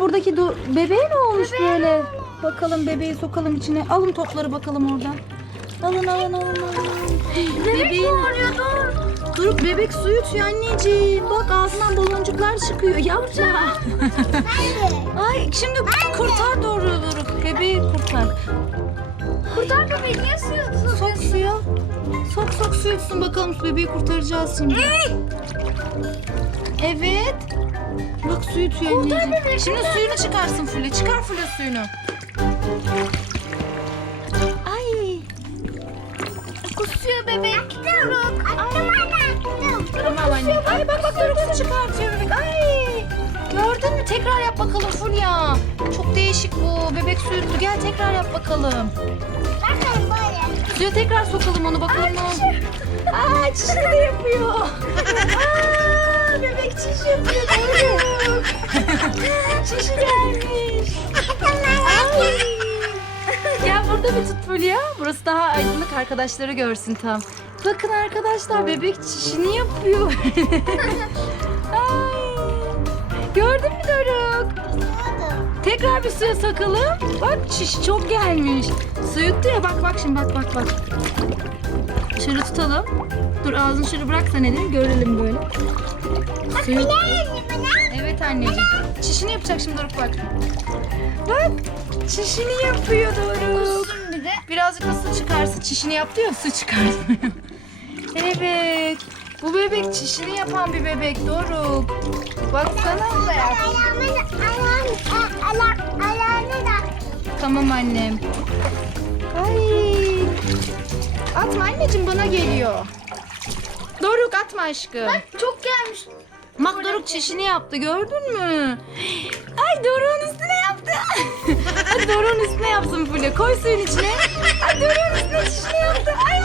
buradaki du- bebeğe ne olmuş böyle? Bakalım bebeği sokalım içine. Alın topları bakalım oradan. Alın alın alın alın. Bebeğin Arıyor dur. Doruk bebek su yutuyor anneciğim. Bak ağzından baloncuklar çıkıyor. Yapma. Ay şimdi kurtar doğru Doruk. Bebeği kurtar. Kurtar bebeği niye sıyırdın? Sok. Sok su yutsun bakalım bebeği kurtaracağız şimdi. Evet. Bak su yutuyor anneciğim. Şimdi suyunu çıkarsın Fule. Çıkar Fule suyunu. Ay. Kusuyor bebek. Attım anne attım. Tamam anne. Ay bak bak Doruk su çıkartıyor bebek. Ay. Gördün mü? Tekrar yap bakalım Fulya. Çok değişik bu. Bebek su yuttu. Gel tekrar yap bakalım. Bakın böyle. Suya tekrar sokalım onu bakalım. Aa çişini de yapıyor. Aa, bebek çiş yapıyor. Doruk. Çişi gelmiş. Ay. Gel burada bir tut Fulya. Burası daha aydınlık arkadaşları görsün tam. Bakın arkadaşlar bebek çişini yapıyor. Ay. Gördün mü Doruk? Tekrar bir suya sokalım. Bak çiş çok gelmiş. Su yuttu ya bak bak şimdi bak bak bak. Şöyle tutalım. Dur ağzını şöyle bırak sen elini görelim böyle. Su yuttu. Evet anneciğim. Çişini yapacak şimdi Doruk bak. Bak çişini yapıyor Doruk. Kussun bir de. Birazcık da su çıkarsın. Çişini yaptı ya su çıkartmıyor. evet. Bu bebek çişini yapan bir bebek Doruk. Baksana. da yap. Tamam annem. Ay. Atma anneciğim bana geliyor. Doruk atma aşkım. Çok gelmiş. Bak Doruk çişini yaptı gördün mü? Ay Doruk'un üstüne yaptı. Hadi Doruk'un üstüne yapsın Fulya. Koy suyun içine. Ay Doruk'un üstüne çişini yaptı. Ay.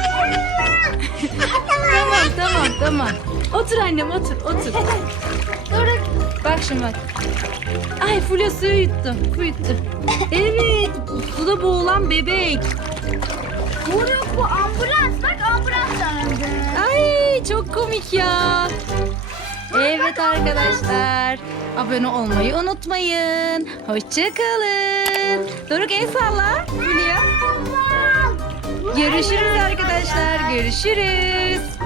tamam tamam tamam. Otur annem otur otur. Doruk. Bak şimdi bak. Ay Fulya suyu yuttu. Su yuttu. Evet. Suda boğulan bebek. Doruk bu ambulans. Bak ambulans döndü. Ay çok komik ya. Evet arkadaşlar. Abone olmayı unutmayın. Hoşçakalın. Doruk el salla. Fulya. Görüşürüz arkadaşlar. Görüşürüz.